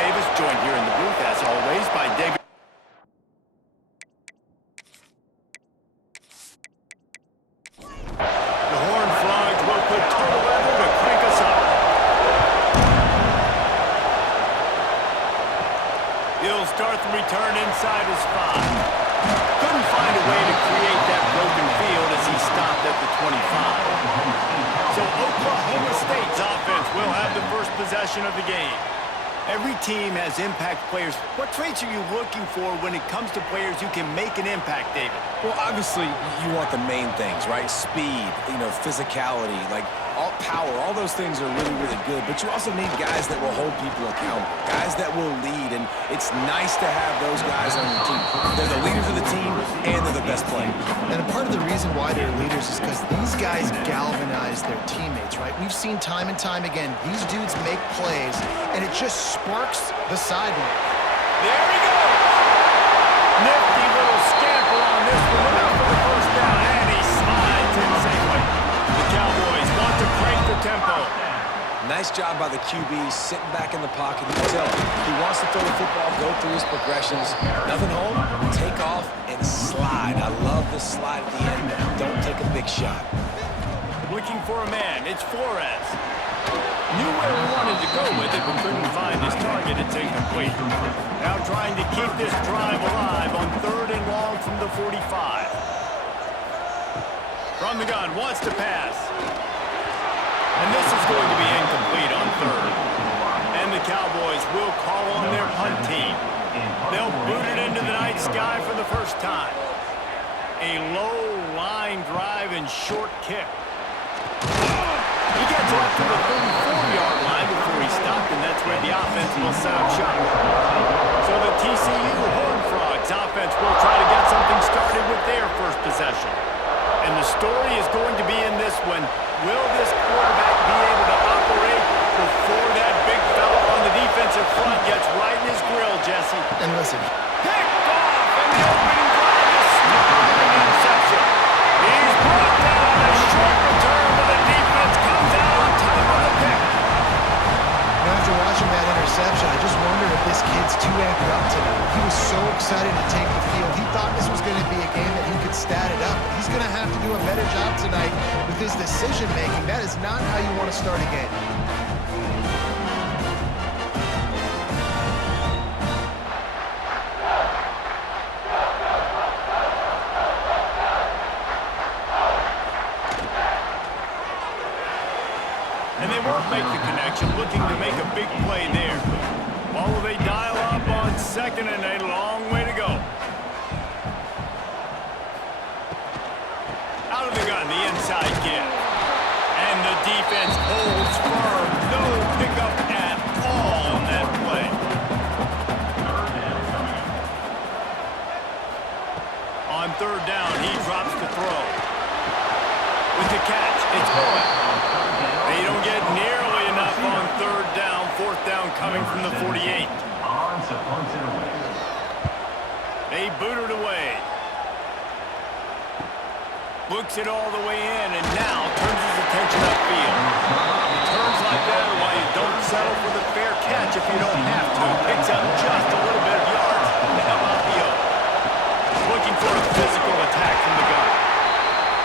Davis, joined here in the booth, as always, by David. The horn frogs will put total weather to crank us up. He'll start the return inside his 5. Couldn't find a way to create that broken field as he stopped at the 25. So Oklahoma State's offense will have the first possession of the game. Every team has impact players. What traits are you looking for when it comes to players who can make an impact, David? Well, obviously, you want the main things, right? Speed, physicality, like all power. All those things are really, really good. But you also need guys that will hold people accountable, guys that will lead. And it's nice to have those guys on your team. They're the leaders of the team, and they're the best players. And a part of the reason why they're leaders is because these guys galvanize their teammates, right? We've seen time and time again, these dudes make plays, and it just sparks the sideline. There he goes! Nifty little scamper on this one, enough for the first down, and he slides in safely. The Cowboys want to crank the tempo. Nice job by the QB, sitting back in the pocket. You can tell he wants to throw the football, go through his progressions. Nothing home, take off, and slide. I love the slide at the end. Don't take a big shot. Looking for a man, it's Flores. Knew where he wanted to go with it, but couldn't find his target. It's incomplete. Now trying to keep this drive alive on 3rd and long from the 45. From the gun, wants to pass. And this is going to be incomplete on 3rd. And the Cowboys will call on their punt team. They'll boot it into the night sky for the first time. A low line drive and short kick. He gets up to the 34-yard line before he stopped, and that's where the offense will set up shop. So the TCU Horned Frogs offense will try to get something started with their first possession. And the story is going to be in this one. Will this quarterback be able to operate before that big fella on the defensive front gets right in his grill, Jesse? And listen. Picked off, and the opening drive is stopped with an interception. He's brought down on a short return, but the defense comes out on top of the pick. Now, after watching that interception, I just wonder if this kid's too amped up tonight. He was so excited to take the field. He thought this was going to be a game that he could stat it up. He's going to have to do a better job tonight with his decision-making. That is not how you want to start a game. And they won't make the connection, looking to make a big play there. While they dial up on 2nd and a long way to go. Out of the gun, the inside give. And the defense holds firm. No pickup at all on that play. On 3rd down, he drops the throw. With the catch, it's Owen. They don't get nearly enough on 3rd down. 4th down coming from the 48. They boot it away. Looks it all the way in and now turns his attention upfield. Turns like that are why you don't settle for the fair catch if you don't have to. Picks up just a little bit of yards to help out the O. Looking for a physical attack from the gun.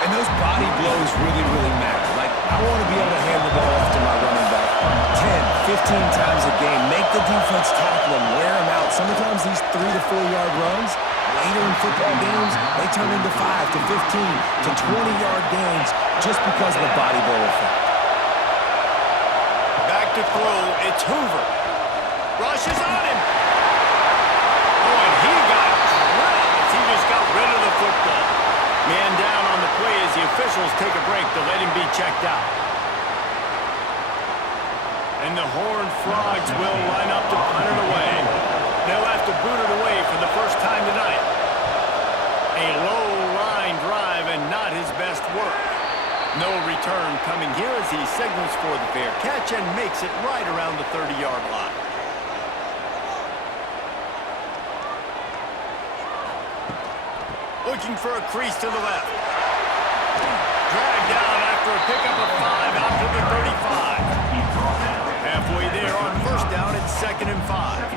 And those body blows really, really matter. Like, I want to be able to hand the ball off to my running back 10, 15 times a game. Make the defense tackle them, wear them out. Sometimes these 3 to 4 yard runs, later in football games, they turn into 5 to 15 to 20-yard gains just because of the body blow effect. Back to throw, it's Hoover. Rushes on him. Oh, and he got drilled as he just got rid of the football. Man down on the play as the officials take a break to let him be checked out. And the Horned Frogs will line up to punt it away. They'll have to boot it away for the first time tonight. A low line drive and not his best work. No return coming here as he signals for the fair catch and makes it right around the 30-yard line. Looking for a crease to the left. Dragged down after a pickup of 5 out to the 35. Halfway there on 1st down, it's 2nd and 5.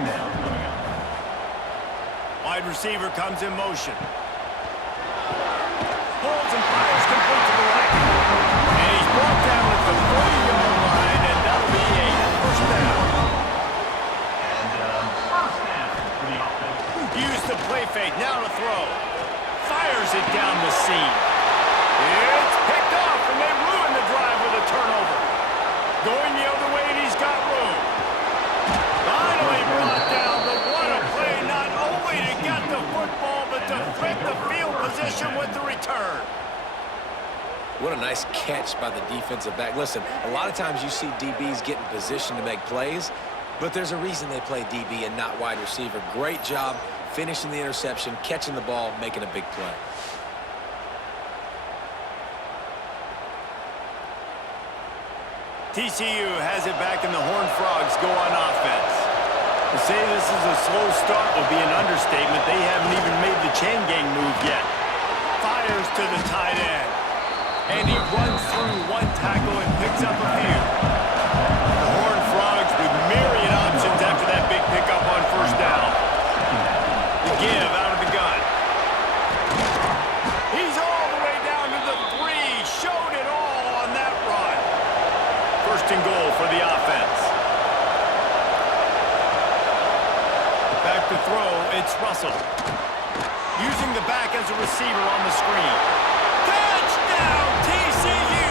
wide receiver comes in motion. Pulls and fires complete to the right. And he's brought down at the 40-yard line, and that'll be a first down. Use the play fake, now to throw. Fires it down the seam. It's picked off, and they ruin the drive with a turnover. Going the other way, and he's got room. Finally brought down, but what a play, not only to get the football, but to flip the field position with the return. What a nice catch by the defensive back. Listen, a lot of times you see DBs get in position to make plays, but there's a reason they play DB and not wide receiver. Great job finishing the interception, catching the ball, making a big play. TCU has it back, and the Horned Frogs go on offense. To say this is a slow start would be an understatement. They haven't even made the chain gang move yet. Fires to the tight end. And he runs through one tackle and picks up a few. The Horned Frogs with myriad options after that big pickup on first down. The give out of the gun. He's all the way down to the 3. Showed it all on that run. First and goal for the offense. Back to throw, it's Russell. Using the back as a receiver on the screen. Touchdown, TCU!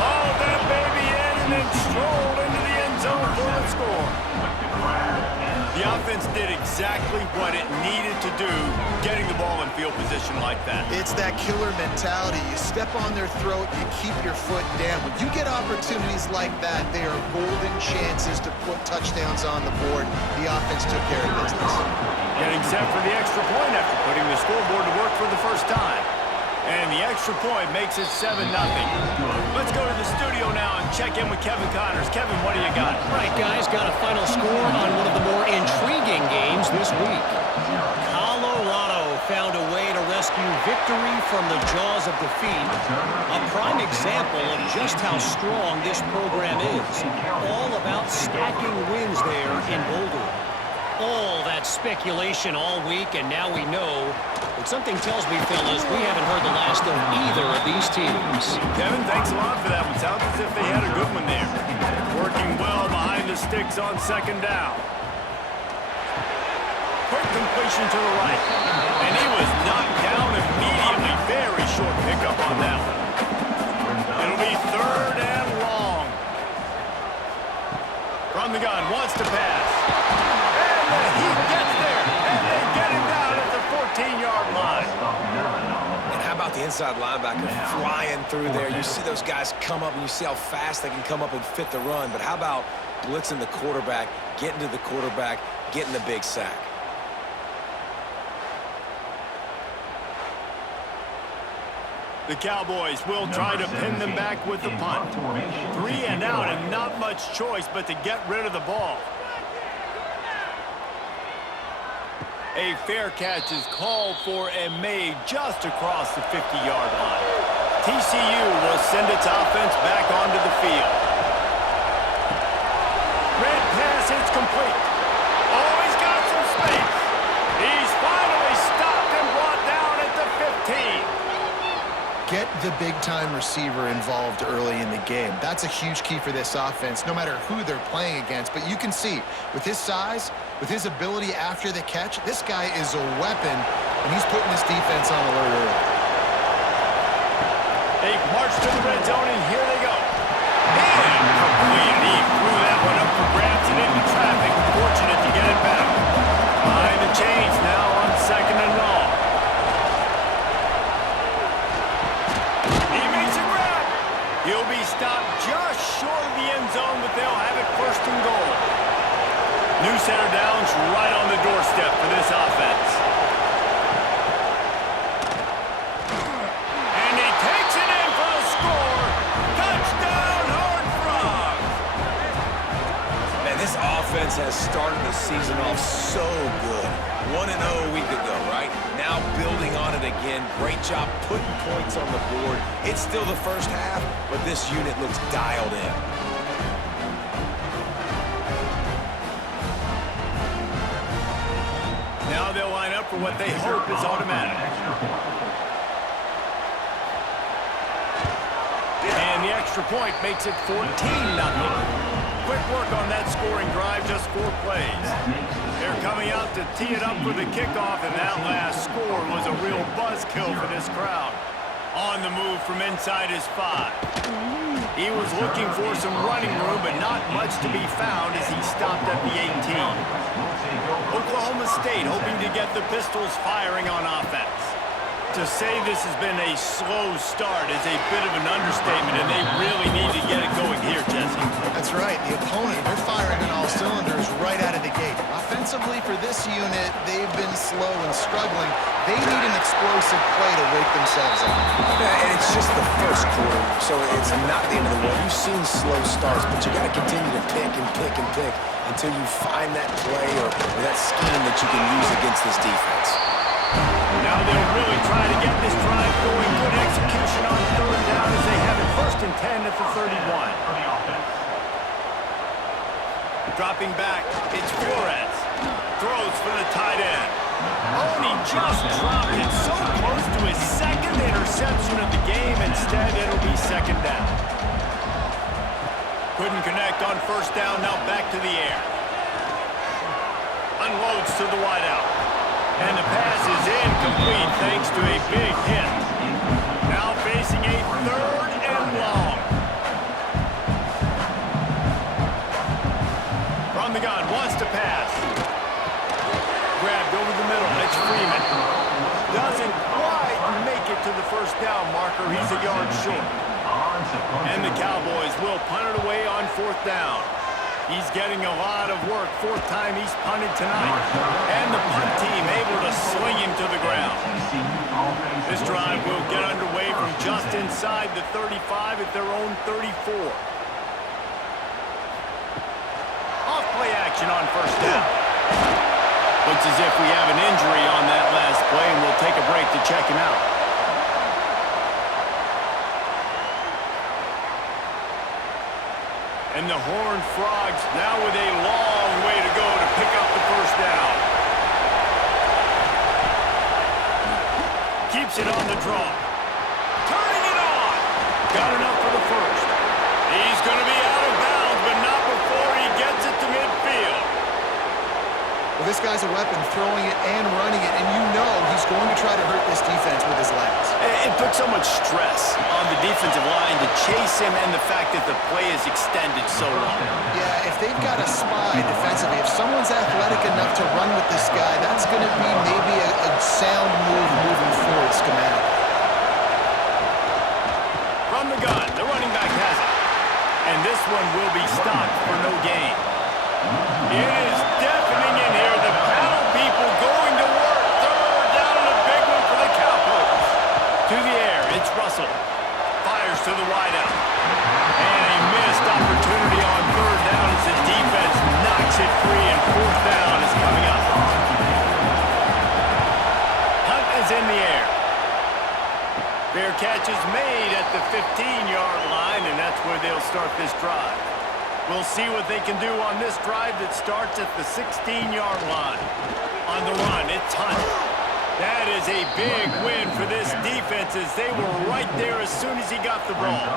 Oh, that baby in and then strolled into the end zone for the score. The offense did exactly what it needed to do, getting the ball in field position like that. It's that killer mentality. You step on their throat, you keep your foot down. When you get opportunities like that, they are golden chances to put touchdowns on the board. The offense took care of business. Getting set for the extra point after putting the scoreboard to work for the first time. And the extra point makes it 7-0. Let's go to the studio now and check in with Kevin Connors. Kevin, what do you got? All right, guys, got a final score on one of the more intriguing games this week. Colorado found a way to rescue victory from the jaws of defeat. A prime example of just how strong this program is. All about stacking wins there in Boulder. All that speculation all week, and now we know. But something tells me, fellas, we haven't heard the last of either of these teams. Kevin, thanks a lot for that one. Sounds as if they had a good one there. Working well behind the sticks on second down. Quick completion to the right. And he was knocked down immediately. Very short pickup on that one. It'll be third and long. From the gun, wants to pass. And he gets there. And they get him down at the 14-yard line. And how about the inside linebacker flying through there? You see those guys come up, and you see how fast they can come up and fit the run. But how about blitzing the quarterback, getting to the quarterback, getting the big sack? The Cowboys will try to pin them back with the punt. 3 and out, and not much choice but to get rid of the ball. A fair catch is called for and made just across the 50-yard line. TCU will send its offense back onto the field. Red pass, it's complete. Oh, he's got some space. He's finally stopped and brought down at the 15. Get the big-time receiver involved early in the game. That's a huge key for this offense, no matter who they're playing against. But you can see, with his size, with his ability after the catch, this guy is a weapon, and he's putting this defense on alert early. They march to the red zone, and here they go. And complete. He threw that one up for grabs and into traffic. Fortunate to get it back. Behind the chains now on second and long. He makes a grab. He'll be stopped just short of the end zone, but they'll have it first and goal. New center downs right on the doorstep for this offense. And he takes it in for the score. Touchdown, Horned Frogs. Man, this offense has started the season off so good. 1-0 a week ago, right? Now building on it again. Great job putting points on the board. It's still the first half, but this unit looks dialed in. Now they'll line up for what they hope is automatic. And the extra point makes it 14-0. Quick work on that scoring drive, just 4 plays. They're coming out to tee it up for the kickoff, and that last score was a real buzzkill for this crowd. On the move from inside his 5. He was looking for some running room, but not much to be found as he stopped at the 18. Oklahoma State hoping to get the Pistols firing on offense. To say this has been a slow start is a bit of an understatement, and they really need to get it going here, Jesse. That's right. The opponent, they're firing on all cylinders right out of the gate. Offensively for this unit, they've been slow and struggling. They need an explosive play to wake themselves up. Yeah, and it's just the first quarter, so it's not the end of the world. You've seen slow starts, but you got to continue to pick and pick and pick until you find that play or that scheme that you can use against this defense. Now they'll really try to get this drive going. Good execution on 3rd down as they have it 1st and 10 at the 31. Dropping back, it's Flores. Throws for the tight end. Oh, and he just dropped it so close to his 2nd interception of the game. Instead, it'll be 2nd down. Couldn't connect on 1st down, now back to the air. Unloads to the wideout. And the pass is incomplete thanks to a big hit. Now facing a 3rd and long. From the gun, wants to pass. Grabbed over the middle, it's Freeman. Doesn't quite make it to the 1st down marker, he's a yard short. And the Cowboys will punt it away on 4th down. He's getting a lot of work. 4th time he's punted tonight. And the punt team able to sling him to the ground. This drive will get underway from just inside the 35 at their own 34. Off play action on 1st down. Looks as if we have an injury on that last play, and we'll take a break to check him out. And the Horned Frogs now with a long way to go to pick up the 1st down. Keeps it on the draw. Turning it on. Got enough for the 1st. He's going to be out of bounds, but not before he gets it to midfield. Well, this guy's a weapon, throwing it and running it, and you know he's going to try to hurt this defense with his legs. It puts so much stress on the defensive line to chase him, and the fact that the play is extended so long. Yeah, if they've got a spy defensively, if someone's athletic enough to run with this guy, that's going to be maybe a sound move moving forward schematically. From the gun, the running back has it. And this one will be stopped for no gain. It is deafening in here. The panel people going to work. 3rd down and a big one for the Cowboys. To the air, it's Russell. Fires to the wideout. And a missed opportunity on 3rd down as the defense knocks it free, and 4th down is coming up. Hunt is in the air. Fair catch is made at the 15-yard line, and that's where they'll start this drive. We'll see what they can do on this drive that starts at the 16-yard line. On the run, it's Hunt. That is a big win for this defense as they were right there as soon as he got the ball.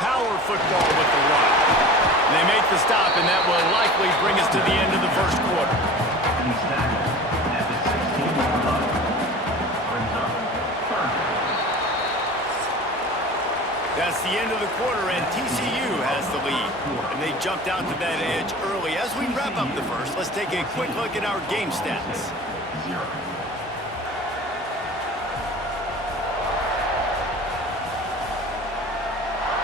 Power football with the run. They make the stop, and that will likely bring us to the end of the 1st quarter. That's the end of the quarter, and TCU has the lead. And they jumped out to that edge early. As we wrap up the 1st, let's take a quick look at our game stats.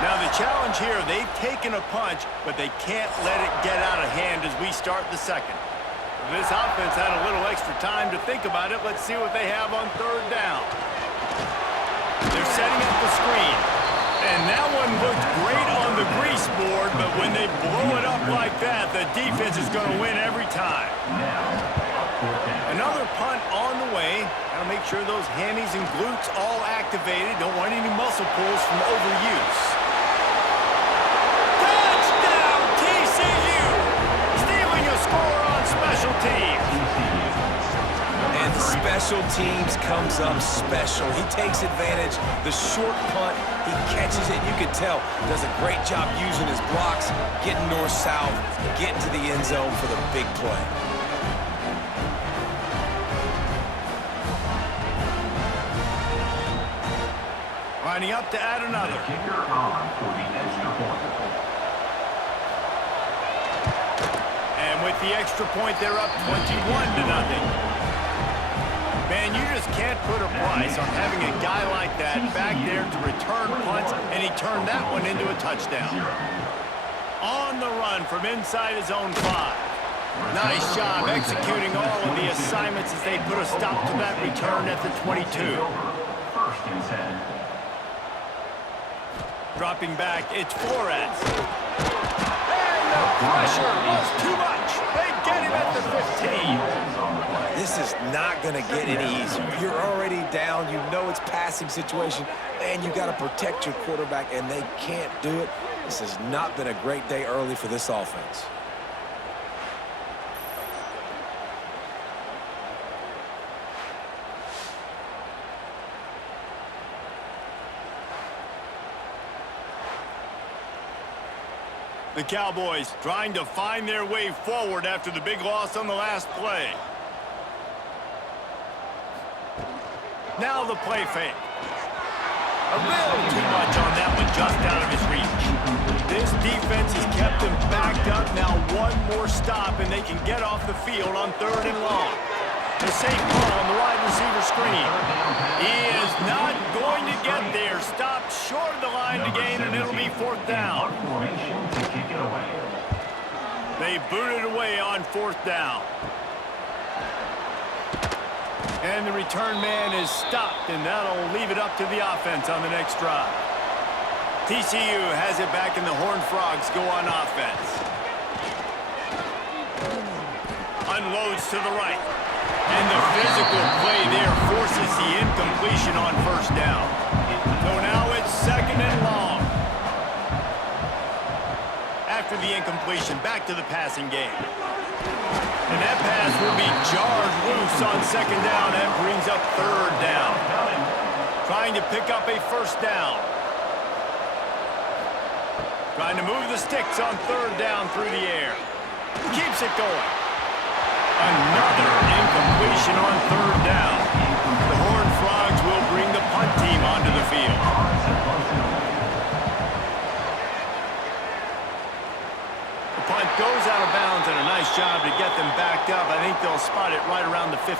Now the challenge here, they've taken a punch, but they can't let it get out of hand as we start the 2nd. This offense had a little extra time to think about it. Let's see what they have on 3rd down. They're setting up the screen. And that one looked great on the grease board, but when they blow it up like that, the defense is going to win every time. Another punt on the way. Got to make sure those hammies and glutes all activated. Don't want any muscle pulls from overuse. teams. And special teams comes up special. He takes advantage. The short punt, he catches it. You can tell, does a great job using his blocks, getting north-south, getting to the end zone for the big play. Lining up to add another. Kicker on for the extra point. And with the extra point, they're up 21-0. Man, you just can't put a price on having a guy like that back there to return punts, and he turned that one into a touchdown. On the run from inside his own 5. Nice job executing all of the assignments as they put a stop to that return at the 22. First and 10. Dropping back, it's Flores. And the pressure was too much. They get him at the 15. This is not going to get any easier. You're already down. You know it's passing situation, and you got to protect your quarterback, and they can't do it. This has not been a great day early for this offense. The Cowboys trying to find their way forward after the big loss on the last play. Now the play fake. A little too much on that one, just out of his reach. This defense has kept him backed up. Now one more stop, and they can get off the field on 3rd and long. The safe call on the wide receiver screen. He is not going to get there. Stopped short of the line to gain, and it'll be 4th down. They boot it away on 4th down. And the return man is stopped, and that'll leave it up to the offense on the next drive. TCU has it back, and the Horned Frogs go on offense. Unloads to the right. And the physical play there forces the incompletion on 1st down. So now it's 2nd and long. After the incompletion, back to the passing game. And that pass will be jarred loose on 2nd down. That brings up 3rd down. Trying to pick up a 1st down. Trying to move the sticks on 3rd down through the air. Keeps it going. Another incompletion on 3rd down. The Horned Frogs will bring the punt team onto the field. The punt goes out of bounds, and a nice job to get them backed up. I think they'll spot it right around the 15.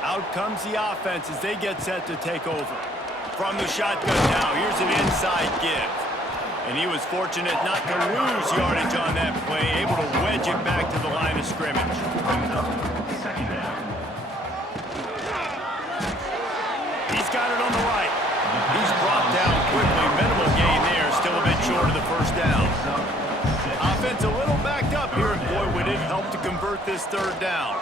Out comes the offense as they get set to take over. From the shotgun now, here's an inside give. And he was fortunate not to lose yardage on that play, able to wedge it back to the line of scrimmage. He's got it on the right. He's brought down quickly. Minimal gain there, still a bit short of the 1st down. Offense a little backed up here, and boy, would it help to convert this 3rd down.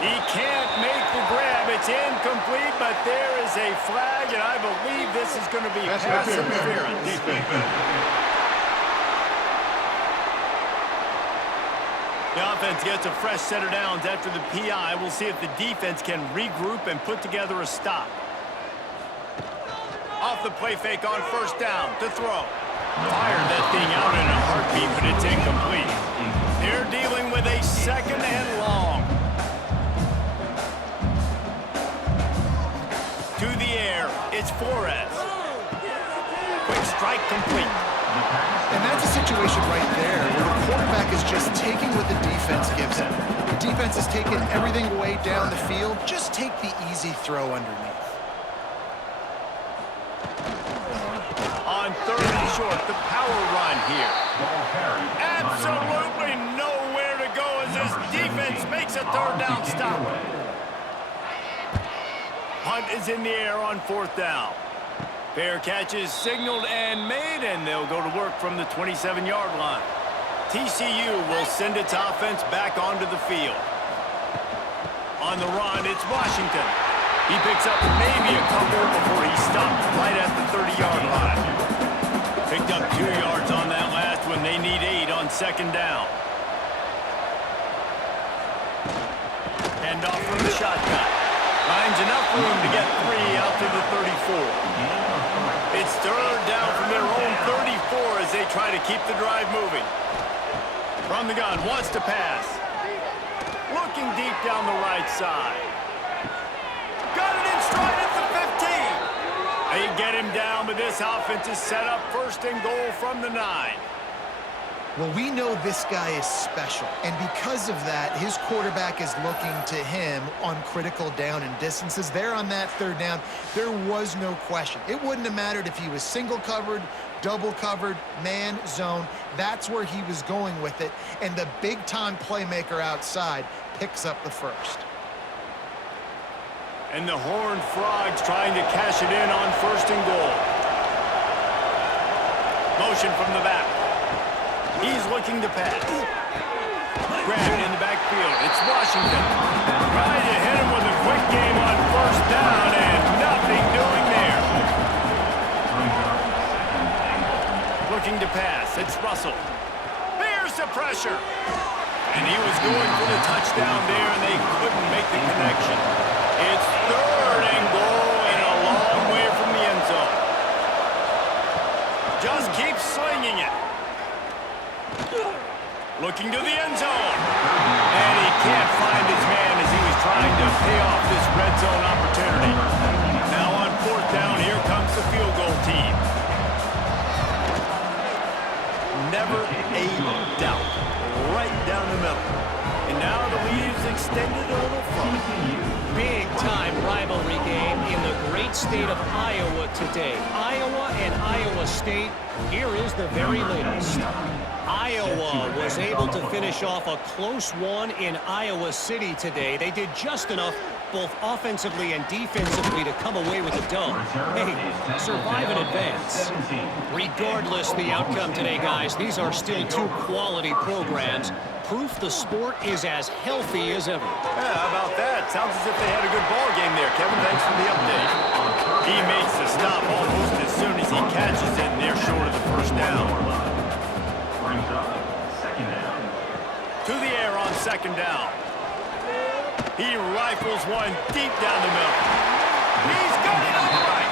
He can't make the grab. It's incomplete, but there is a flag, and I believe this is going to be pass interference. The offense gets a fresh set of downs after the PI. We'll see if the defense can regroup and put together a stop. Off the play fake on 1st down to throw. Fired that thing out in a heartbeat, but it's incomplete. They're dealing with a 2nd and long. To the air, it's Flores. Quick strike complete. And that's a situation right there where the quarterback is just taking what the defense gives him. The defense is taking everything away down the field. Just take the easy throw underneath. On 3rd and short, the power run here. Absolutely nowhere to go as this defense makes a 3rd down stop. Punt is in the air on 4th down. Fair catch is signaled and made, and they'll go to work from the 27-yard line. TCU will send its offense back onto the field. On the run, it's Washington. He picks up maybe a couple before he stopped right at the 30-yard line. Picked up 2 yards on that last one. They need 8 on 2nd down. Handoff from the shotgun. Finds enough room to get 3 out to the 34. It's third down from their own 34 as they try to keep the drive moving. From the gun, wants to pass. Looking deep down the right side. Got it in stride at the 15. They get him down, but this offense is set up first and goal from the 9. Well, we know this guy is special, and because of that, his quarterback is looking to him on critical down and distances. There on that third down, there was no question. It wouldn't have mattered if he was single covered, double covered, man, zone. That's where he was going with it, and the big-time playmaker outside picks up the first. And the Horned Frogs trying to cash it in on first and goal. Motion from the back. He's looking to pass. Grabbed in the backfield. It's Washington. Trying to hit him with a quick game on first down, and nothing doing there. Looking to pass. It's Russell. There's the pressure. And he was going for the touchdown there, and they couldn't make the connection. It's third and goal and a long way from the end zone. Just keep slinging it. Looking to the end zone. And he can't find his man as he was trying to pay off this red zone opportunity. Now on fourth down, here comes the field goal team. Never a doubt. Right down the middle. And now the lead is extended a little further. Big-time rivalry game in the great state of Iowa today. Iowa and Iowa State. Here is the very latest. Iowa was able to finish off a close one in Iowa City today. They did just enough both offensively and defensively to come away with the dub. Hey, survive and advance. Regardless the outcome today, guys, these are still two quality programs. Proof the sport is as healthy as ever. Yeah, how about that? Sounds as if they had a good ball game there, Kevin. Thanks for the update. He makes the stop almost as soon as he catches it, and they're short of the first down. Brings up second down. To the air on second down. He rifles one deep down the middle. He's got it all right.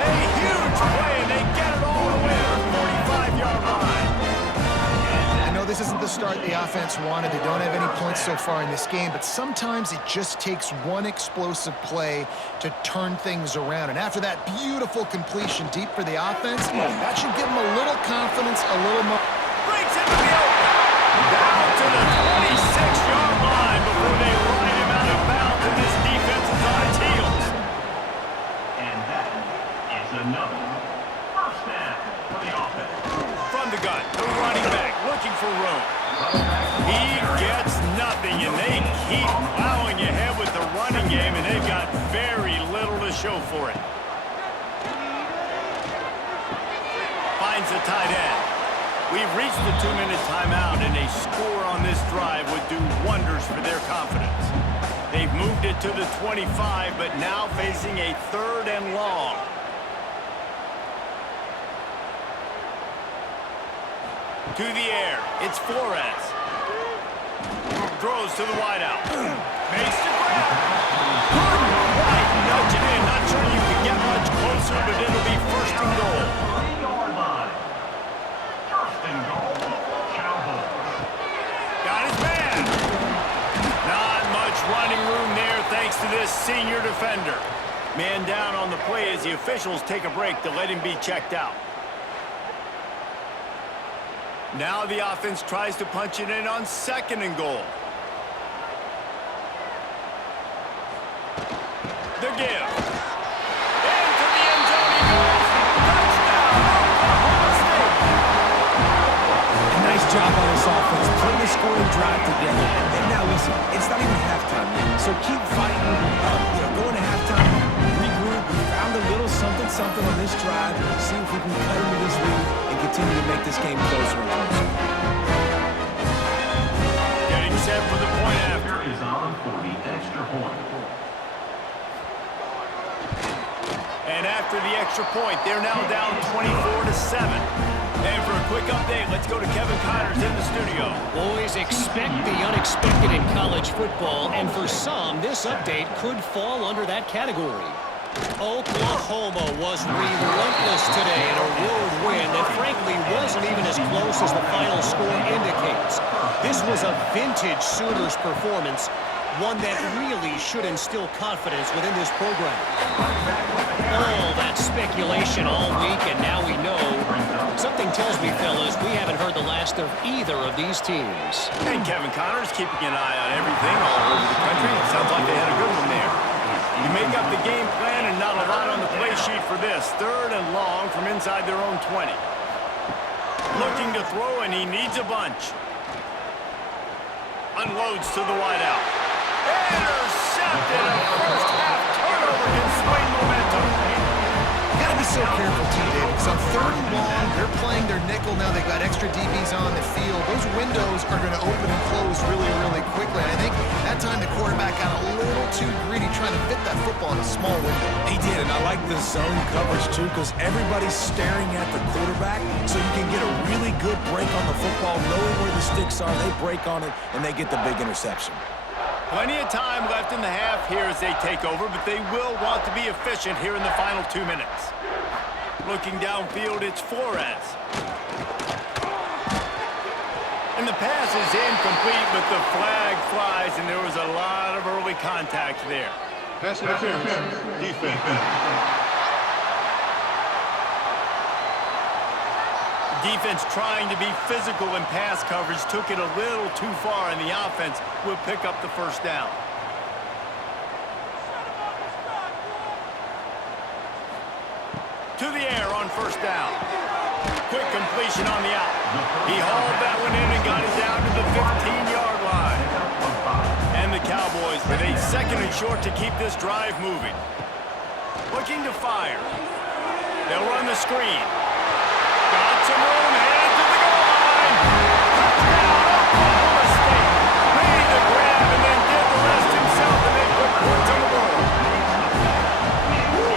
A huge play, and they get it all the way to the 45-yard line. I know this isn't the start the offense wanted. They don't have any points so far in this game, but sometimes it just takes one explosive play to turn things around. And after that beautiful completion deep for the offense, that should give them a little confidence, a little more. Breaks into the open. Down to the 26-yard line before they ride him out of bounds, and this defense is on its heels. And that is another first down for the offense. From the gun, the running back looking for room. He gets nothing, and they keep plowing ahead with the running game, and they've got very little to show for it. Finds the tight end. We've reached the 2-minute timeout, and a score on this drive would do wonders for their confidence. They've moved it to the 25, but now facing a third and long. To the air, it's Flores. Throws to the wideout. Makes the grab. Couldn't quite nudge it in. Not sure you can get much closer, but it'll be first and goal. 3-yard line. First and goal. Cowboys. Got his man. Not much running room there thanks to this senior defender. Man down on the play as the officials take a break to let him be checked out. Now the offense tries to punch it in on second and goal. The give. Into the end zone he goes. Touchdown, Oklahoma State. A nice job on this offense, putting the scoring drive together. And now listen, it's not even halftime yet, so keep fighting. Going to halftime, regroup. We found a little something on this drive. See if we can cut into this lead and continue to make this game closer and closer. Getting set for the point after. Is on for the extra point. And after the extra point, they're now down 24-7. And for a quick update, let's go to Kevin Connors in the studio. Boys, expect the unexpected in college football, and for some, this update could fall under that category. Oklahoma was relentless today in a road win that frankly wasn't even as close as the final score indicates. This was a vintage Sooners performance, one that really should instill confidence within this program. All that speculation all week, and now we know. Something tells me, fellas, we haven't heard the last of either of these teams. And Kevin Connors keeping an eye on everything all over the country. It sounds like they had a good one there. You make up the game plan and not a lot on the play sheet for this. 3rd and long from inside their own 20. Looking to throw, and he needs a bunch. Unloads to the wideout. Intercepted. A first half turnover can swing momentum. You got to be so careful too, David, because on 3rd and long, they're playing their nickel now. They've got extra DBs on the field. Those windows are going to open and close really, really quickly. And I think that time the quarterback got a little too greedy trying to fit that football in a small window. He did, and I like the zone coverage too, because everybody's staring at the quarterback, so you can get a really good break on the football, knowing where the sticks are. They break on it, and they get the big interception. Plenty of time left in the half here as they take over, but they will want to be efficient here in the final 2 minutes. Looking downfield, it's Flores. And the pass is incomplete, but the flag flies, and there was a lot of early contact there. Pass interference. Defense. Defense trying to be physical in pass coverage took it a little too far, and the offense will pick up the first down. To the air on first down. Quick completion on the out. He hauled that one in and got it down to the 15-yard line. And the Cowboys with a 2nd and short to keep this drive moving. Looking to fire. They'll run the screen. Got some room, headed to the goal line. Touchdown, Oklahoma State. Made the grab and then did the rest himself, and they put points on the board.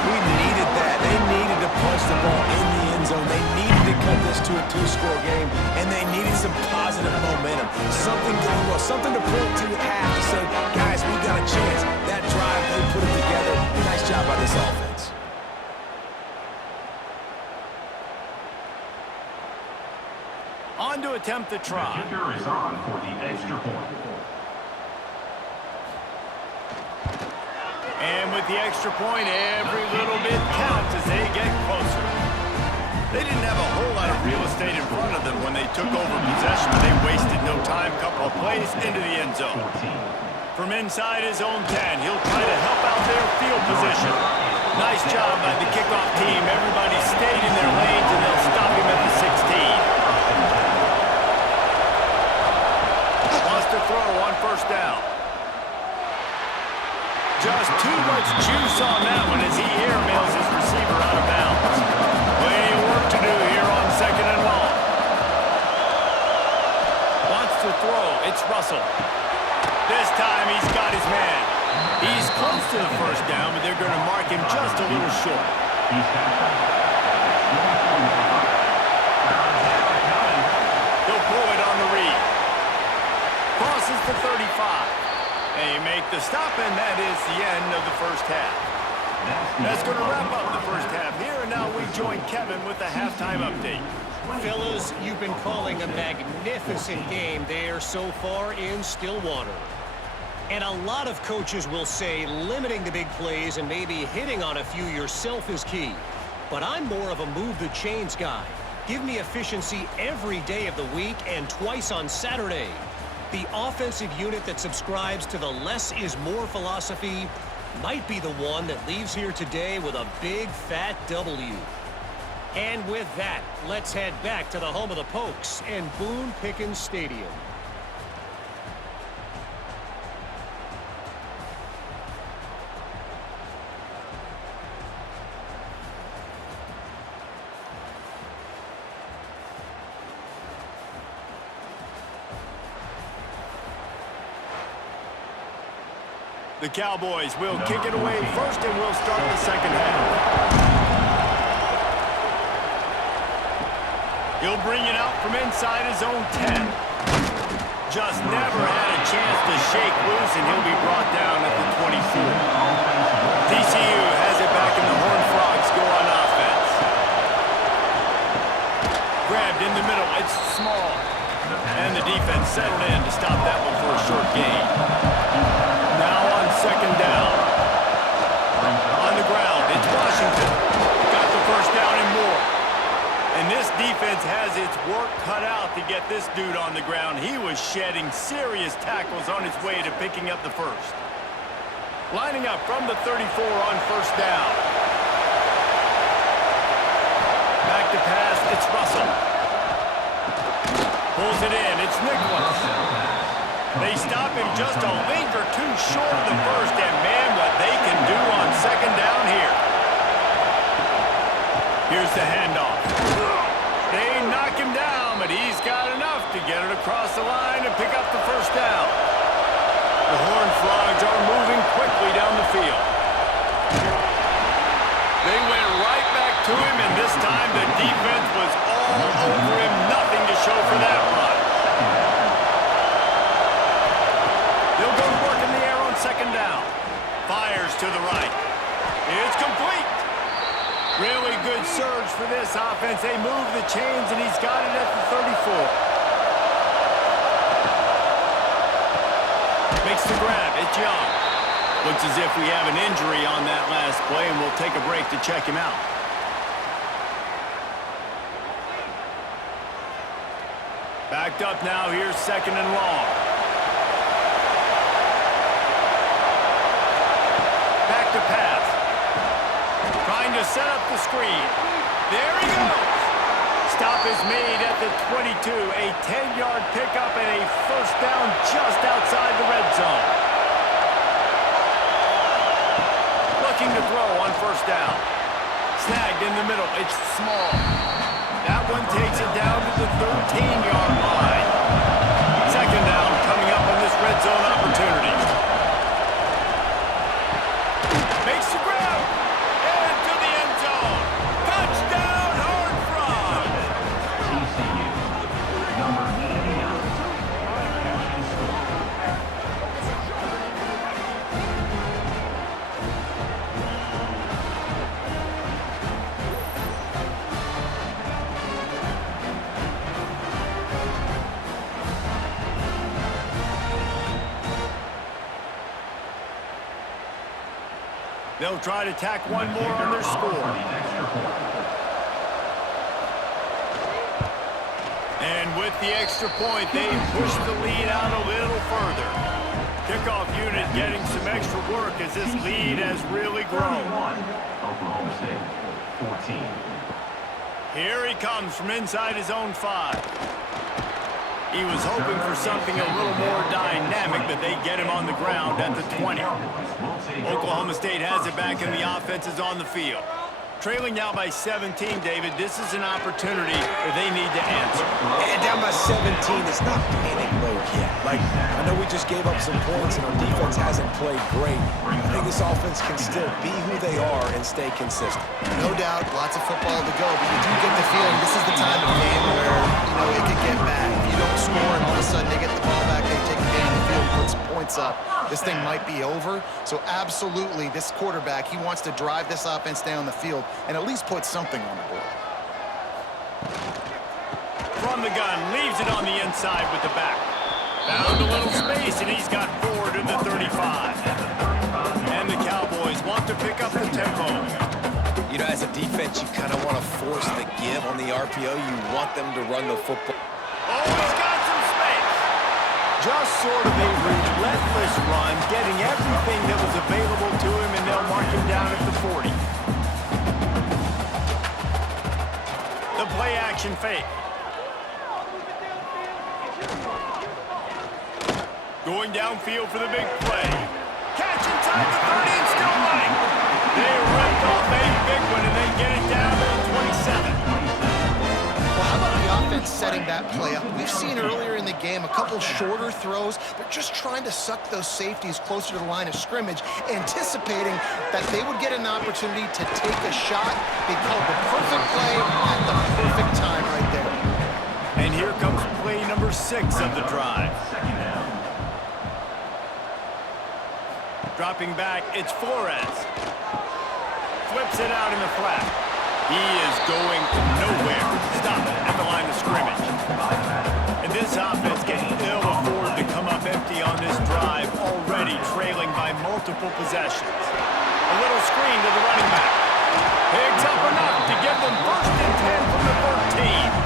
We needed that. They needed to punch the ball in the end zone. They needed to cut this to a 2-score game, and they needed some positive momentum. Something going well, something to point to at half to say, guys, we got a chance. That drive, they put it together. Nice job by this offense. On to attempt the try. The kicker is on for the extra point. And with the extra point, every little bit counts as they get closer. They didn't have a whole lot of real estate in front of them when they took over possession, but they wasted no time. Couple of plays into the end zone. From inside his own 10, he'll try to help out their field position. Nice job by the kickoff team. Everybody stayed in their lanes, and they'll stop him at the 16. To throw on first down. Just too much juice on that one as he airmails his receiver out of bounds. Plenty of work to do here on 2nd and long. Wants to throw. It's Russell. This time he's got his man. He's close to the first down, but they're going to mark him just a little short. He'll pull it on the read. Crosses the 35. They make the stop, and that is the end of the first half. That's going to wrap up the first half here, and now we join Kevin with the halftime update. Fellas, you've been calling a magnificent game there so far in Stillwater. And a lot of coaches will say limiting the big plays and maybe hitting on a few yourself is key. But I'm more of a move the chains guy. Give me efficiency every day of the week and twice on Saturday. The offensive unit that subscribes to the less is more philosophy might be the one that leaves here today with a big fat W. And with that, let's head back to the home of the Pokes and Boone Pickens Stadium. The Cowboys will kick it away first, and we'll start the second half. He'll bring it out from inside his own 10. Just never had a chance to shake loose, and he'll be brought down at the 24. TCU has it back, and the Horned Frogs go on offense. Grabbed in the middle. It's small. And the defense settled in to stop that one for a short gain. Now on second down. On the ground, it's Washington. Got the first down and more. And this defense has its work cut out to get this dude on the ground. He was shedding serious tackles on his way to picking up the first. Lining up from the 34 on first down. Back to pass, it's Russell. Pulls it in, it's Nicholas. They stop him just a link or two short of the first, and man, what they can do on second down here. Here's the handoff. They knock him down, but he's got enough to get it across the line and pick up the first down. The Horned Frogs are moving quickly down the field. They went right back to him, and this time the defense was all over him. Nothing to show for that run. They'll go to work in the air on second down. Fires to the right. It's complete. Really good surge for this offense. They move the chains, and he's got it at the 34. Makes the grab. It's Young. Looks as if we have an injury on that last play, and we'll take a break to check him out. Backed up now. Here's second and long. Back to pass. Trying to set up the screen. There he goes. Stop is made at the 22. A 10-yard pickup and a first down just outside the red zone. Looking to throw on first down. Snagged in the middle. It's small. That one takes it down to the 13-yard line. Second down coming up on this red zone opportunity. Makes the grab. Into the end zone. Touchdown, Horned Frogs. TCU, number 89. They'll try to tack one more on their score. And with the extra point, they push the lead out a little further. Kickoff unit getting some extra work as this lead has really grown. Oklahoma State, 14. Here he comes from inside his own 5. He was hoping for something a little more dynamic, but they get him on the ground at the 20. Oklahoma State has it back, and the offense is on the field. Trailing now by 17, David. This is an opportunity that they need to answer. And down by 17, it's not panic mode yet. Like, I know we just gave up some points and our defense hasn't played great. I think this offense can still be who they are and stay consistent. No doubt, lots of football to go, but you do get the feeling this is the time of game where, it could get bad. If you don't score and all of a sudden they get the ball back, they take it down the field, put some points up, this thing might be over. So absolutely, this quarterback, he wants to drive this offense down the field and at least put something on the board. From the gun, leaves it on the inside with the back. Found a little space, and he's got 4 to the 35. And the Cowboys want to pick up the tempo. As a defense, you kind of want to force the give on the RPO. You want them to run the football. Oh, he's got some space. Just sort of a relentless run, getting everything that was available to him, and they'll mark him down at the 40. The play-action fake. Going downfield for the big play. Catch inside the 30 and still running. They ripped off a big one, and they get it down to the 27. Well, how about the offense setting that play up? We've seen earlier in the game a couple shorter throws. They're just trying to suck those safeties closer to the line of scrimmage, anticipating that they would get an opportunity to take a shot. They called the perfect play at the perfect time right there. 6 of the drive. Second down. Dropping back, it's Flores. Flips it out in the flat. He is going nowhere. Stop at the line of scrimmage. And this offense can ill afford to come up empty on this drive, already trailing by multiple possessions. A little screen to the running back. Picks up enough to give them 1st and 10 from the 13.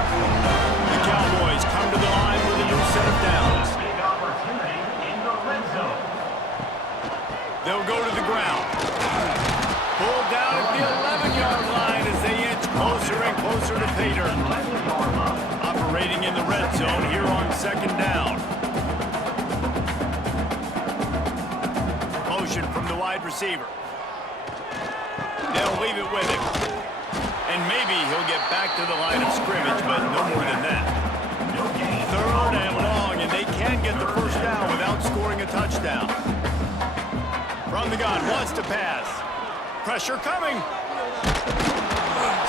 The Cowboys come to the line with a new set of downs. Big opportunity in the red zone. They'll go to the ground. Pulled down at the 11-yard line as they inch closer and closer to pay dirt. Operating in the red zone here on 2nd down. Motion from the wide receiver. They'll leave it with him. And maybe he'll get back to the line of scrimmage, but no more than that. 3rd and long, and they can get the 1st down without scoring a touchdown. From the gun, wants to pass. Pressure coming.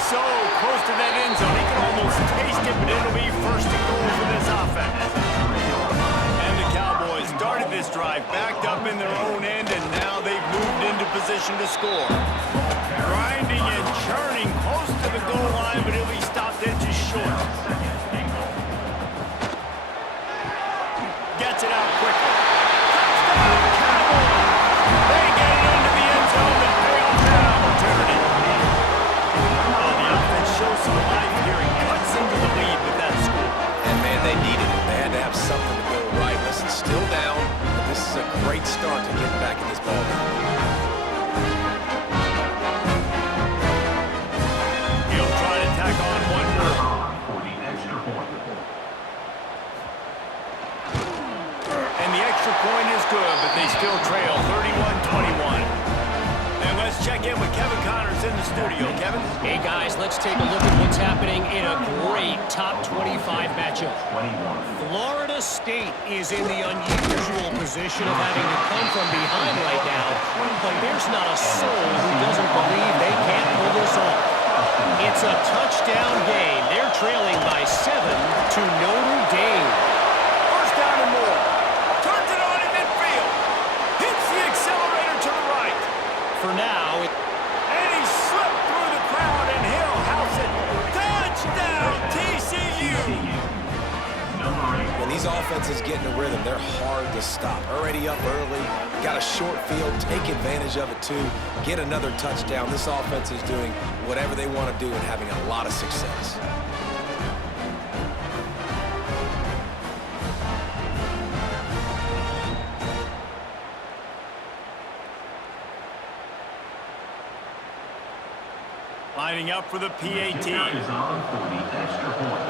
So close to that end zone, he can almost taste it, but it'll be 1st and goal for this offense. And the Cowboys started this drive backed up in their own end, and now they've moved into position to score. Grinding and churning close to the goal line, but he'll be stopped inches short. Gets it out quickly. Touchdown, Cowboys! They get it into the end zone to pay off that opportunity. Oh, the offense shows some life here and cuts into the lead with that score. And, man, they needed it. They had to have something to go right. Listen, still down, but this is a great start to get back in this ballgame. He'll try to tack on one more. For the extra point. And the extra point is good, but they still trail 31-21. And let's check in with Kevin Connors in the studio. Kevin? Hey, guys, let's take a look at what's happening in a great top 25 matchup. 21. Florida State is in the unusual position of having to come from behind right now, but there's not a soul who doesn't believe they can't pull this off. It's a touchdown game. They're trailing by 7 to Notre Dame. 1st down and more. Turns it on in midfield. Hits the accelerator to the right. For now, And he slipped through the crowd, and he'll house it. Touchdown, TCU. Number 8. When these offenses get in a rhythm, they're hard to stop. Already up early, got a short field, take advantage of it too, get another touchdown. This offense is doing whatever they want to do and having a lot of success. Lining up for the PAT. Kicker is on for the extra point.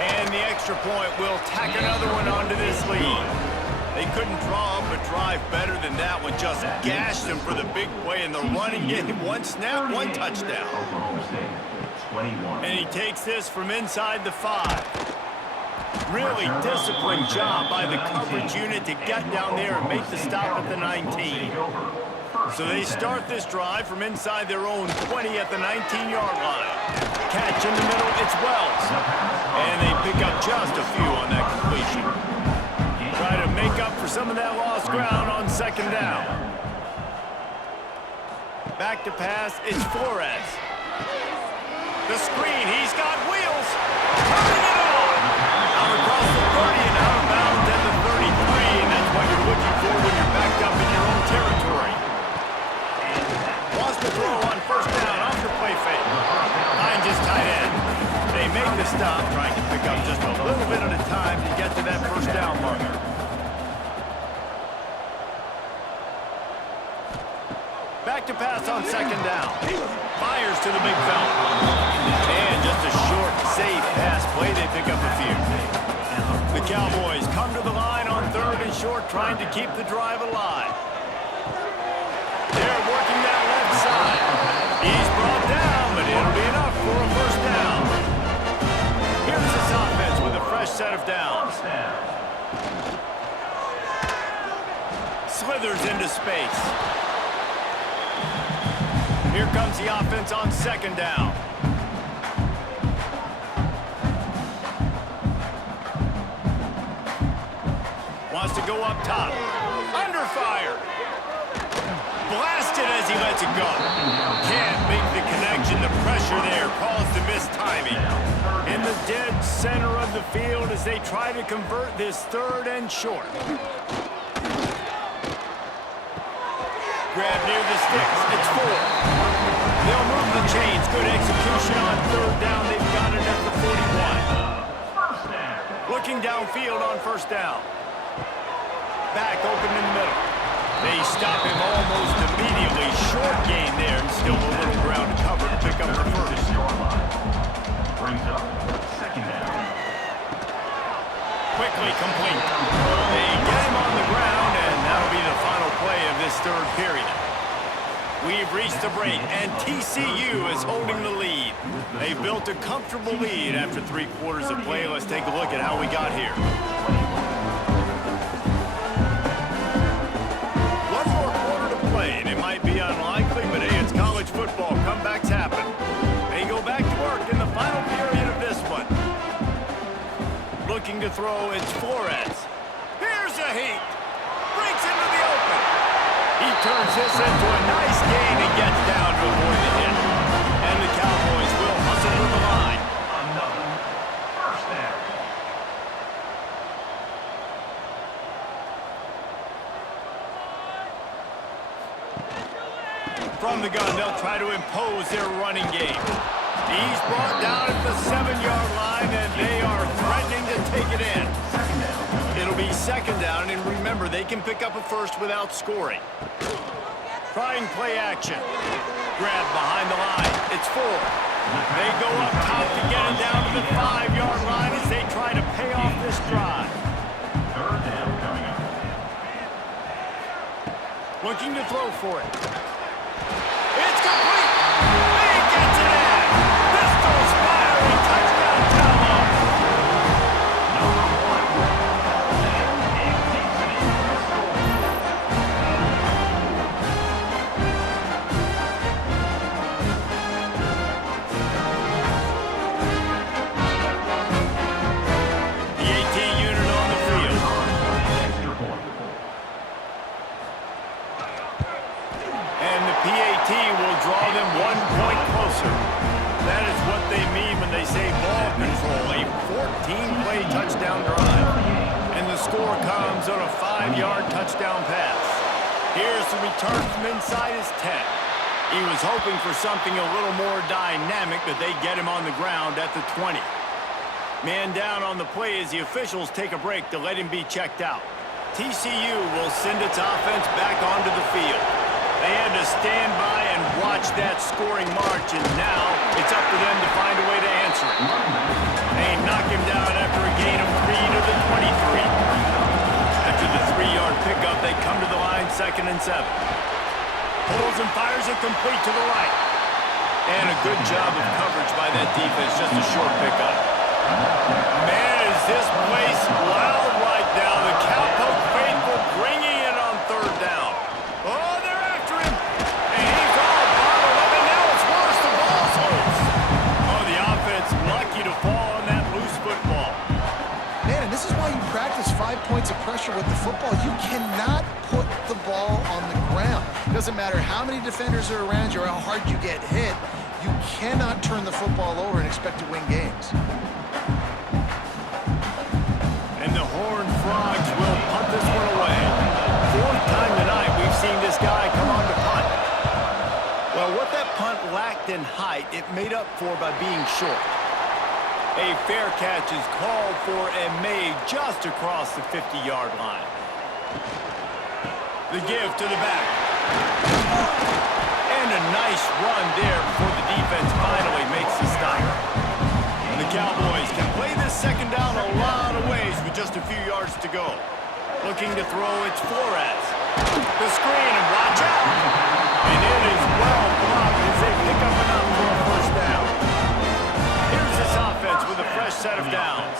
And the extra point will tack another one onto this lead. They couldn't draw up a drive better than that one. Just gashed them for the big play in the running game. 1 snap, 1 touchdown. Oklahoma State, 21. And he takes this from inside the 5. Really disciplined job by the coverage unit to get down there and make the stop at the 19. So they start this drive from inside their own 20 at the 19-yard line. Catch in the middle, it's Wells. And they pick up just a few on that completion. Try to make up for some of that lost ground on 2nd down. Back to pass, it's Flores. The screen, he's got wheels. Turning it on. Out across the 30 and out of bounds at the 33. And that's what you're looking for when you're backed up in your own territory. Wants to throw on 1st down off the play fake. Finds his tight end. They make the stop, trying to pick up just a little bit at a time to get to that 1st down marker. Back to pass on 2nd down. Fires to the big fella. And just a short, safe pass play. They pick up a few. The Cowboys come to the line on 3rd and short, trying to keep the drive alive. They're working that left side. He's brought down, but it'll be enough for a 1st down. Here's this offense with a fresh set of downs. Slithers into space. Here comes the offense on 2nd down. go up top. Under fire. Blasted as he lets it go. Can't make the connection. The pressure there caused the missed timing. In the dead center of the field as they try to convert this 3rd and short. Grab near the sticks. It's 4. They'll move the chains. Good execution on 3rd down. They've got it at the 41. Looking downfield on 1st down. Back open in the middle. They stop him almost immediately. Short gain there, and still a little ground to cover to pick up the 1st. Brings up 2nd down. Quickly complete. They get him on the ground, and that'll be the final play of this 3rd period. We've reached the break, and TCU is holding the lead. They built a comfortable lead after 3 quarters of play. Let's take a look at how we got here. And it might be unlikely, but hey, it's college football. Comebacks happen. They go back to work in the final period of this one. Looking to throw, it's Flores. Here's a heat. Breaks into the open. He turns this into a nice gain and gets down to avoid the hit. And the Cowboys will hustle to the line. Another 1st down. From the gun, they'll try to impose their running game. He's brought down at the 7-yard line, and they are threatening to take it in. It'll be 2nd down, and remember, they can pick up a 1st without scoring. Trying play action. Grab behind the line. It's 4. They go up top to get it down to the 5-yard line as they try to pay off this drive. 3rd down coming up. Looking to throw for it. It's complete. He gets it in. Pistols firing. Touchdown, Cowboys. The 18 unit on the field. And the PAT will draw them 1 point closer. That is what they mean when they say ball control, a 14-play touchdown drive. And the score comes on a 5-yard touchdown pass. Here's the return from inside his 10. He was hoping for something a little more dynamic, but they get him on the ground at the 20. Man down on the play as the officials take a break to let him be checked out. TCU will send its offense back onto the field. They had to stand by and watch that scoring march, and now it's up to them to find a way to answer it. They knock him down after a gain of 3 to the 23. After the 3-yard pickup, they come to the line 2nd and 7. Pulls and fires it complete to the right. And a good job of coverage by that defense, just a short pickup. Man, is this place loud right now. The Cowpoke faithful bringing it on 3rd down. Oh, they're after him. And he's all bottled up, and now it's worse. The ball's loose. Oh, the offense lucky to fall on that loose football. Man, and this is why you practice 5 points of pressure with the football. You cannot put the ball on the ground. It doesn't matter how many defenders are around you or how hard you get hit. You cannot turn the football over and expect to win games. And the Horned Frogs will punt this one away. 4th time tonight we've seen this guy come on to punt. Well, what that punt lacked in height, it made up for by being short. A fair catch is called for and made just across the 50-yard line. The give to the back. And a nice run there before the defense finally makes the stop. The Cowboys can play this 2nd down a lot of ways with just a few yards to go. Looking to throw, it's Flores. The screen, and watch out. And it is well blocked as they pick up enough for a 1st down. Here's this offense with a fresh set of downs.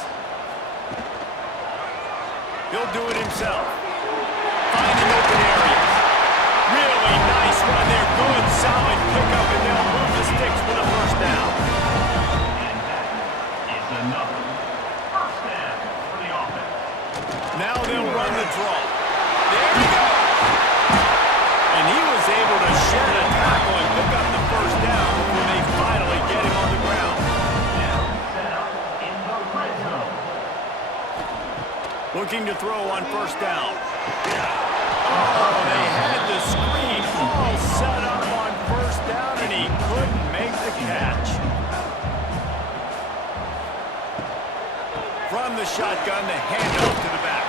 He'll do it himself. Finding open areas. Really nice run there. Good, solid pickup, and they'll move the sticks for the 1st down. And that is another 1st down for the offense. Now they'll run the draw. Looking to throw on first down. Oh, they had the screen all set up on first down, and he couldn't make the catch. From the shotgun, the handoff to the back.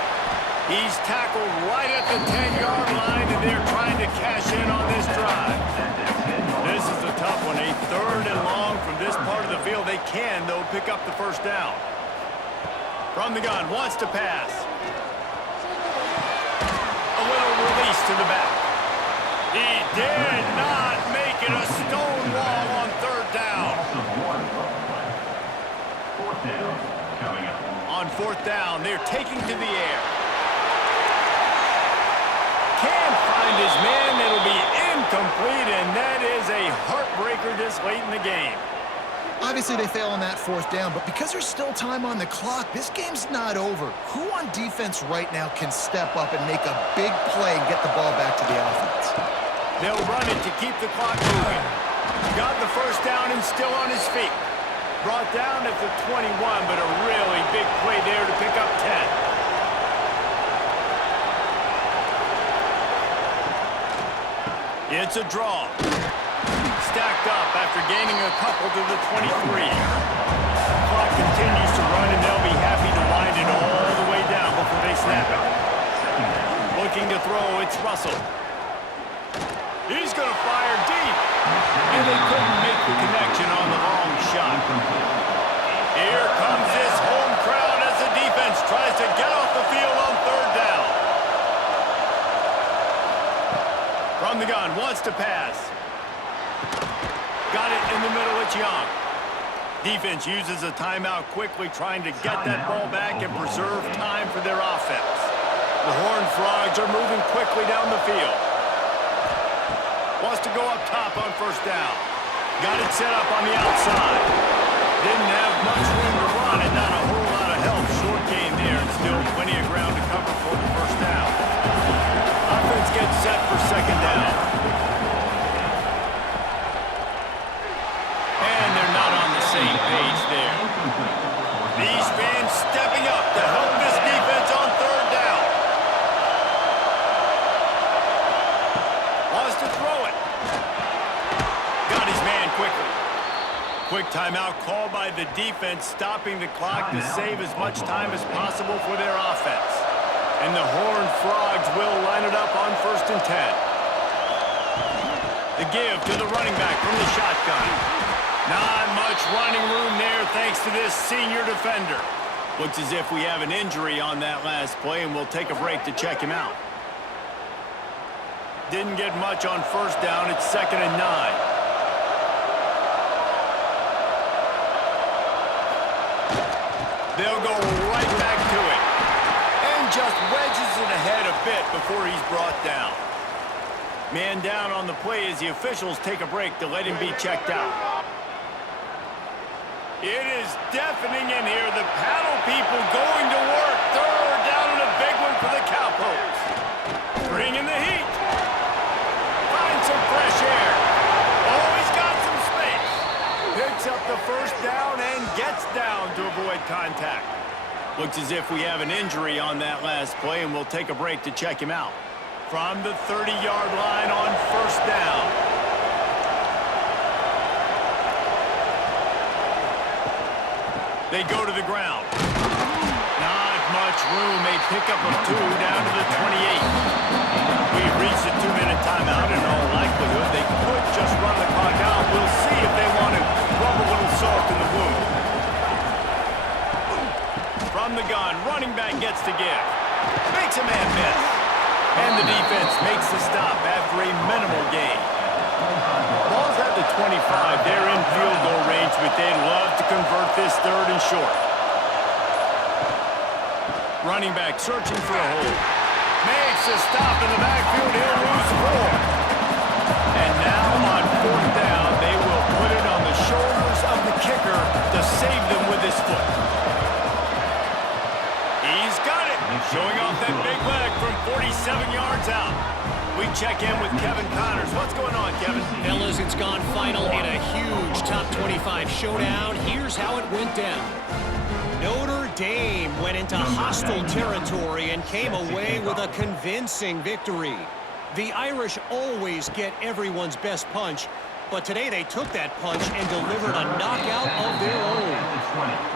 He's tackled right at the 10-yard line, and they're trying to cash in on this drive. This is a tough one. A 3rd and long from this part of the field. They can, though, pick up the first down. From the gun, wants to pass. A little release to the back. He did not make it a stone wall on 3rd down. Fourth down coming up. On 4th down, they're taking to the air. Can't find his man. It'll be incomplete, and that is a heartbreaker this late in the game. Obviously, they fail on that 4th down, but because there's still time on the clock, this game's not over. Who on defense right now can step up and make a big play and get the ball back to the offense? They'll run it to keep the clock moving. Got the first down and still on his feet. Brought down at the 21, but a really big play there to pick up 10. It's a draw. Stacked up after gaining a couple to the 23. Clock continues to run, and they'll be happy to wind it all the way down before they snap it. Looking to throw, it's Russell. He's going to fire deep. And they couldn't make the connection on the long shot. Here comes this home crowd as the defense tries to get off the field on 3rd down. From the gun, wants to pass. Got it in the middle, it's Young. Defense uses a timeout quickly, trying to get that ball back and preserve time for their offense. The Horned Frogs are moving quickly down the field. Wants to go up top on first down. Got it set up on the outside. Didn't have much room to run and not a whole lot of help. Short gain there and still plenty of ground to cover for the first down. Offense gets set for 2nd down. And they're not on the same page there. These fans stepping up to help this defense on 3rd down. Wants to throw it. Got his man quickly. Quick timeout called by the defense, stopping the clock to save as much time as possible for their offense. And the Horned Frogs will line it up on 1st and 10. The give to the running back from the shotgun. Not much running room there thanks to this senior defender. Looks as if we have an injury on that last play, and we'll take a break to check him out. Didn't get much on first down. It's 2nd and 9. They'll go right back to it. And just wedges it ahead a bit before he's brought down. Man down on the play as the officials take a break to let him be checked out. It is deafening in here. The paddle people going to work. 3rd down and a big one for the Cowboys. Bringing the heat. Find some fresh air. Oh, he's got some space. Picks up the first down and gets down to avoid contact. Looks as if we have an injury on that last play, and we'll take a break to check him out. From the 30-yard line on first down. They go to the ground. Not much room. A pickup of 2 down to the 28. We've reached a 2-minute timeout. In all likelihood, they could just run the clock out. We'll see if they want to rub a little salt in the wound. From the gun, running back gets to give. Makes a man miss. And the defense makes the stop after a minimal gain. Ball's at the 25. They're in field goal range, but they'd love to convert this 3rd and short. Running back searching for a hole. Makes a stop in the backfield. He'll lose 4. And now on 4th down, they will put it on the shoulders of the kicker to save them with his foot. He's got it. Showing off that big leg from 47 yards out. We check in with Kevin Connors. What's going on, Kevin? Fellas, it's gone final in a huge top 25 showdown. Here's how it went down. Notre Dame went into hostile territory and came away with a convincing victory. The Irish always get everyone's best punch, but today they took that punch and delivered a knockout of their own.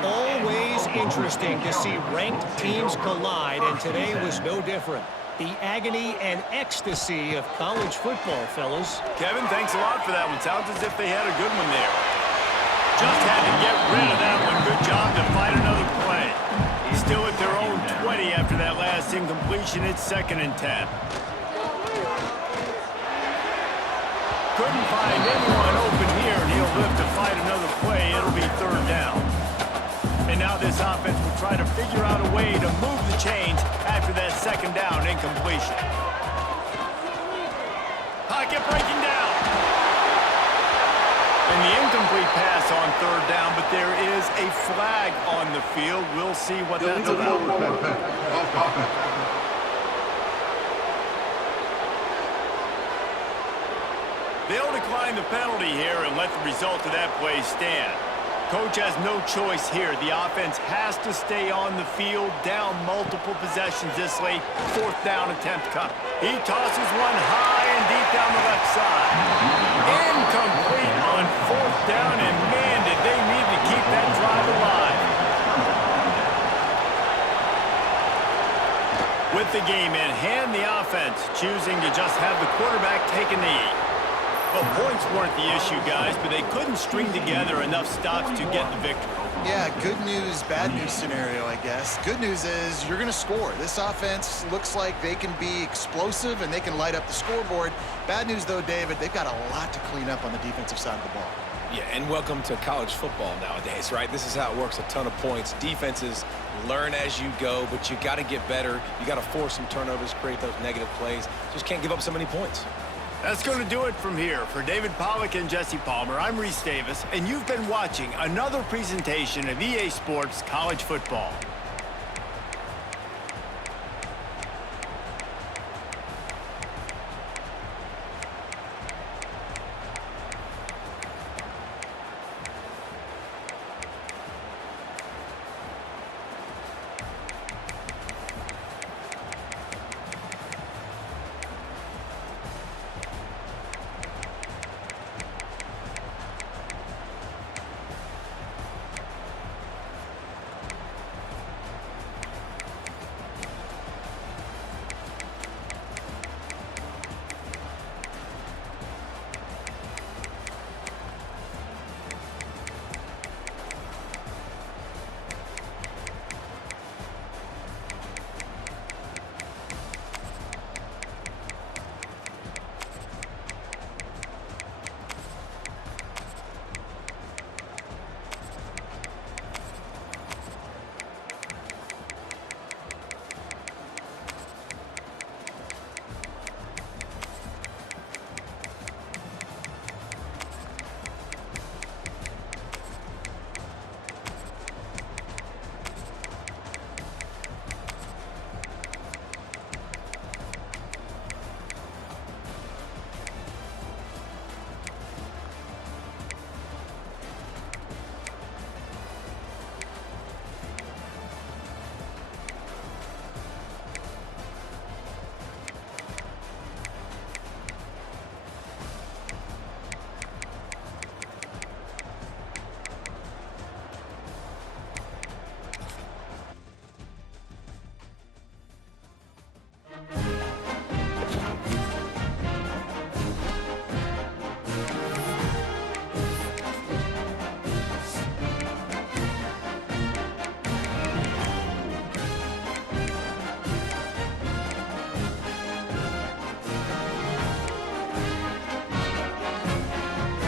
Always interesting to see ranked teams collide, and today was no different. The agony and ecstasy of college football, fellas. Kevin, thanks a lot for that one. Sounds as if they had a good one there. Just had to get rid of that one. Good job to find another play. Still at their own 20 after that last incompletion. It's 2nd and 10. Couldn't find anyone open here, and he'll live to fight another play. It'll be 3rd down. And now this offense will try to figure out a way to move the chains after that 2nd down incompletion. Pocket breaking down. And the incomplete pass on 3rd down, but there is a flag on the field. We'll see what that's about. They'll decline the penalty here and let the result of that play stand. Coach has no choice here. The offense has to stay on the field, down multiple possessions this late. 4th down attempt coming. He tosses one high and deep down the left side. Incomplete on 4th down, and man, did they need to keep that drive alive. With the game in hand, the offense choosing to just have the quarterback take a knee. Well, points weren't the issue, guys, but they couldn't string together enough stops to get the victory. Yeah, good news, bad news scenario, I guess. Good news is you're going to score. This offense looks like they can be explosive and they can light up the scoreboard. Bad news, though, David, they've got a lot to clean up on the defensive side of the ball. Yeah, and welcome to college football nowadays, right? This is how it works, a ton of points. Defenses learn as you go, but you got to get better. You got to force some turnovers, create those negative plays. Just can't give up so many points. That's going to do it from here. For David Pollack and Jesse Palmer, I'm Reese Davis, and you've been watching another presentation of EA Sports College Football.